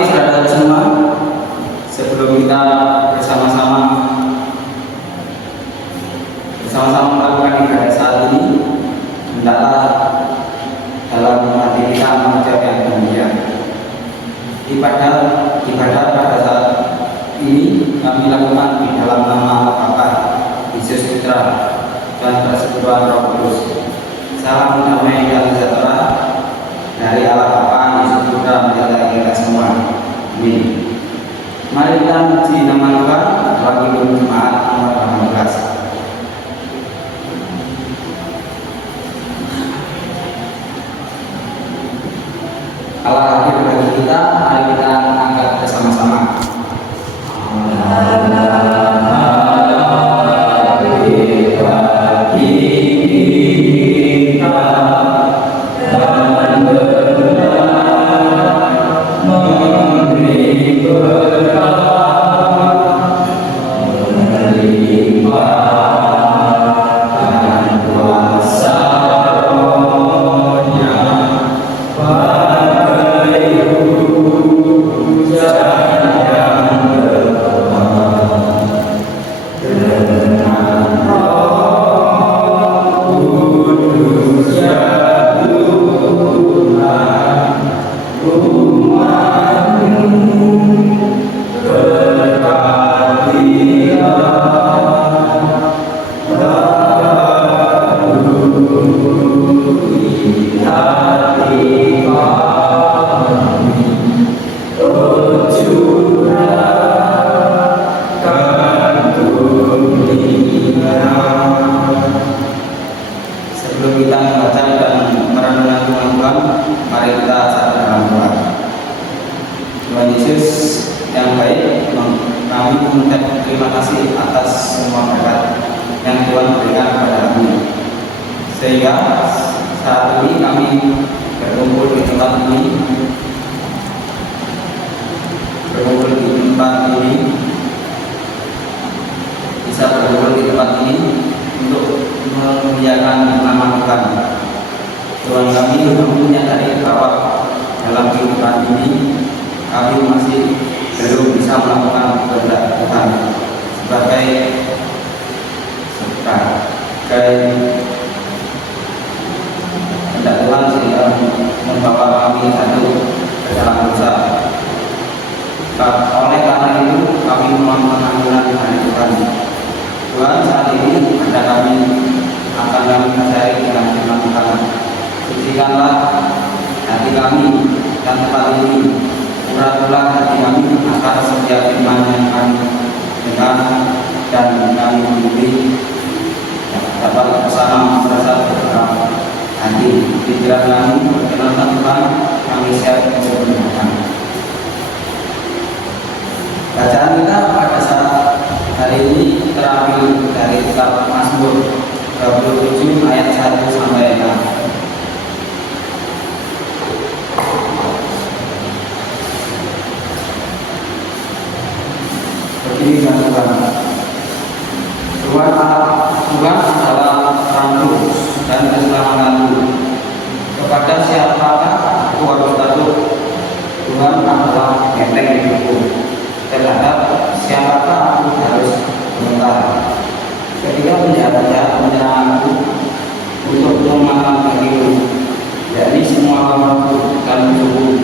pagi saudara semua. Sebelum kita bersama-sama melakukan ibadah saat ini, hendaklah dalam hati kita mengucapkan demikian. Ibadah pada saat ini kami lakukan di dalam nama Bapa, Yesus Putra, dan Persekutuan Roh Kudus. Salam damai dan sejahtera dari Allah Bapa, Yesus Putra, menyertai kita semua. Amin. Mari kita memuji nama Tuhan dalam hidup jemaat nomor 18. Allah hadir bagi kita, mari kita angkat bersama-sama. Bacaan kita pada saat hari ini terambil dari kitab Mazmur 27 ayat 1 sampai 6. Begini Tuhan, Tuhan adalah terangku dan keselamatanku. Kepada siapakah aku harus takut? Tuhan adalah benteng hidupku. Terhadap siapakah aku harus gemetar? Ketika penjahat menyerang aku untuk memakan bagiku, yakni semua lawanku dan musuhku,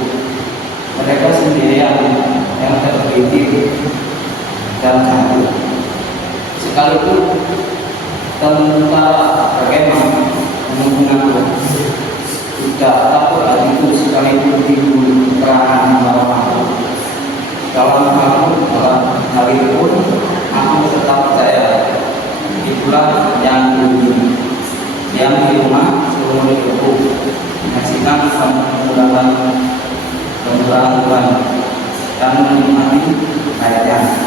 mereka sendirian yang tergelitik dan jatuh. Sekalipun tentara berkemah menunggu aku, tidak takut hatiku sekalipun timbul peperangan melawan aku. Dalam hal itu pun aku tetap percaya. Itulah yang dulu yang di rumah seumur hidupku menyaksikan kemudahan Tuhan dan menikmati ayatnya.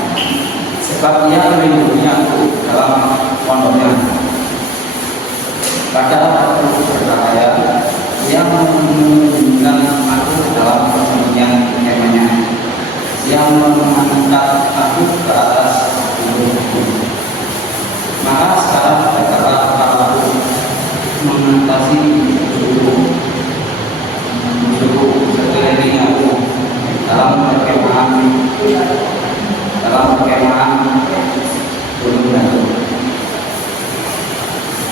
Sebab ia melindungi aku dalam pondoknya. Pada waktu berbahaya, ia menunjukkan aku dalam persembunyian kemahnya. Yang mengangkat aku ke atas gunung. Maka sekarang katakanlah aku mengatasi musuhku sekeliling aku dalam perkemahan Gunung Batu.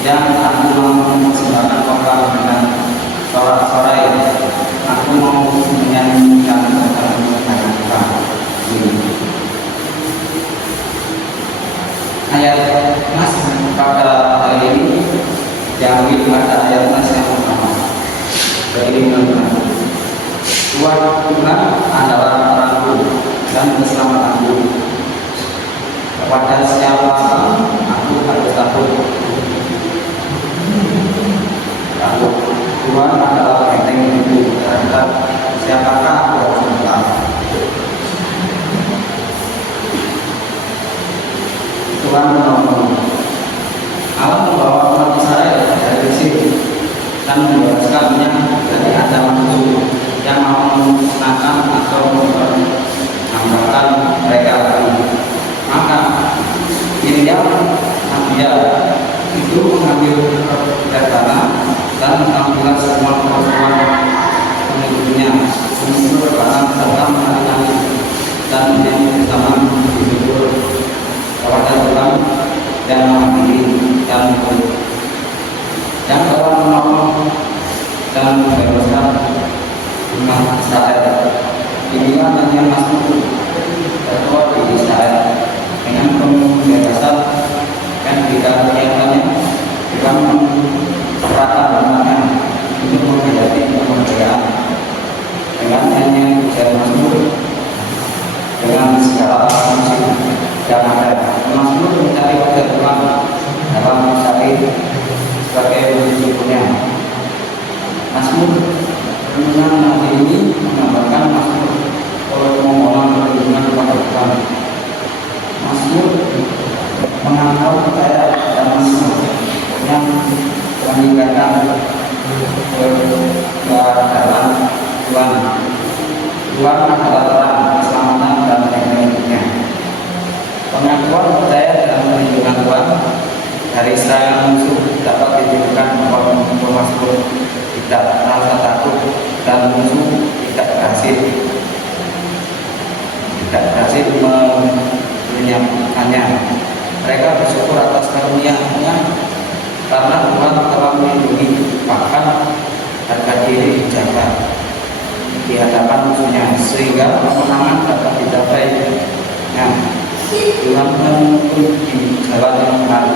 Yang aku mau mempersembahkan vokal dengan sorak-sorai. Aku mau menyanyikan tentang Tuhan. Ayat nas pada hari ini diambil pada ayat nas yang pertama. Begini teman-teman. Tuhan adalah terangku dan keselamatanku. Kepada siapa aku harus takut? Takut. Tuhan adalah benteng hidupku. Terhadap siapakah aku harus takut? Tuhan menolong. Allah membawa umat Israel dari Mesir dan membebaskannya dari ancaman musuh yang mau memusnahkan atau menambahkan mereka lagi. Maka Miriam Nabiya itu mengambil tanah dan mengambil semua perempuan pengikutnya untuk barang serta menangani dan menyanyi bersama bersyukur kepada Tuhan yang mengampuni dan yang telah menolong dan membebaskan umat Israel. Inilah yang masuk ketua di Israel dengan pembebasan dan dikarenakannya Tuhan mempercayakan umatnya untuk menghadapi kemerdekaan dengan yang bisa masuk dengan segala musim yang ada. Masuk mencari wajah Tuhan dalam mencari sebagai bersyukurnya. Mazmur renungan hari ini menggambarkan Mazmur permohonan perlindungan kepada Tuhan. Mazmur menganggap percaya dan Mazmur yang meningkatkan kehadiran Tuhan. Tuhan adalah terang, keselamatan dan hidupnya. Pengakuan percaya dalam perlindungan Tuhan dari Israel musuh dapat ditunjukkan bahwa Mazmur tidak merasa takut dan musuh tidak berhasil menyambutkannya. Mereka bersyukur atas karunia-Nya karena Tuhan telah melindungi, bahkan harga diri dijaga di hadapan musuhnya sehingga kemenangan dapat dicapai. Tuhan menuntun di jalan yang benar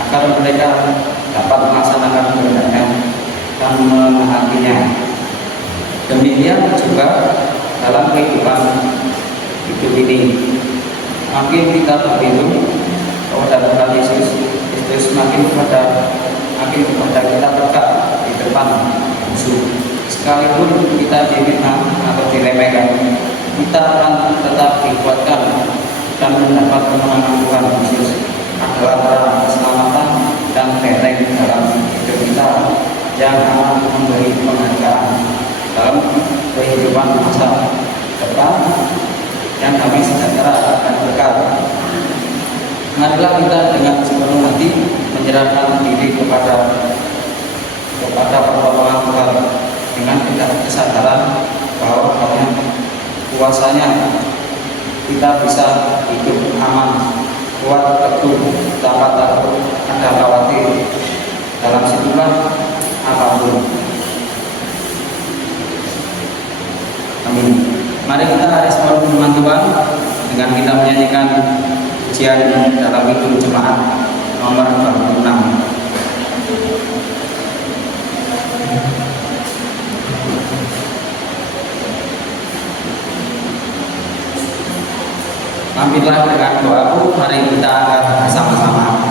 agar mereka dapat melaksanakan kehendaknya dan menaatinya. Demikian juga dalam kehidupan hidup ini. Makin kita berlindung kepada Tuhan Yesus Kristus, makin kepada kita tegak di depan musuh. Sekalipun kita difitnah atau diremehkan, kita akan tetap dikuatkan dan mendapat kemenangan. Tuhan Yesus adalah terang, keselamatan dan benteng dalam hidup kita yang akan memberi penghargaan dalam kehidupan masa depan yang kami sejahtera dan berkah. Marilah kita dengan sepenuh hati menyerahkan diri kepada pertolongan Tuhan dengan kesadaran bahwa hanya kuasanya kita bisa hidup aman, kuat, teguh, tanpa takut ada khawatir dalam situasi apapun. Amin. Mari kita respon firman Tuhan dengan kita menyanyikan pujian dalam hidup jemaat nomor 26. Mampirlah dengan doaku, mari kita angkat bersama-sama.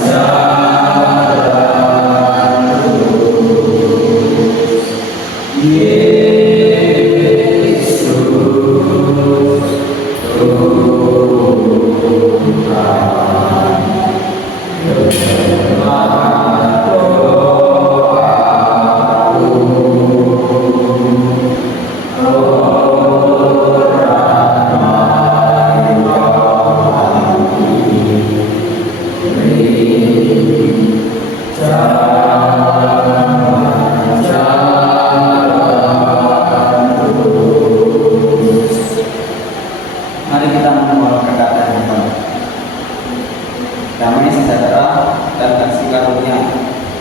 Sa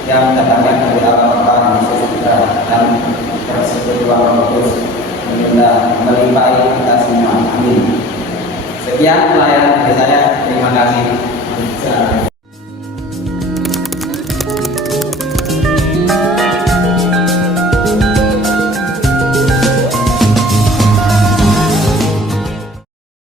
yang datangnya dari Allah Bapa, Yesus Putra, dan persekutuan Roh Kudus melimpahi kita semua. Amin. Sekian pelayanan dari saya. Terima kasih.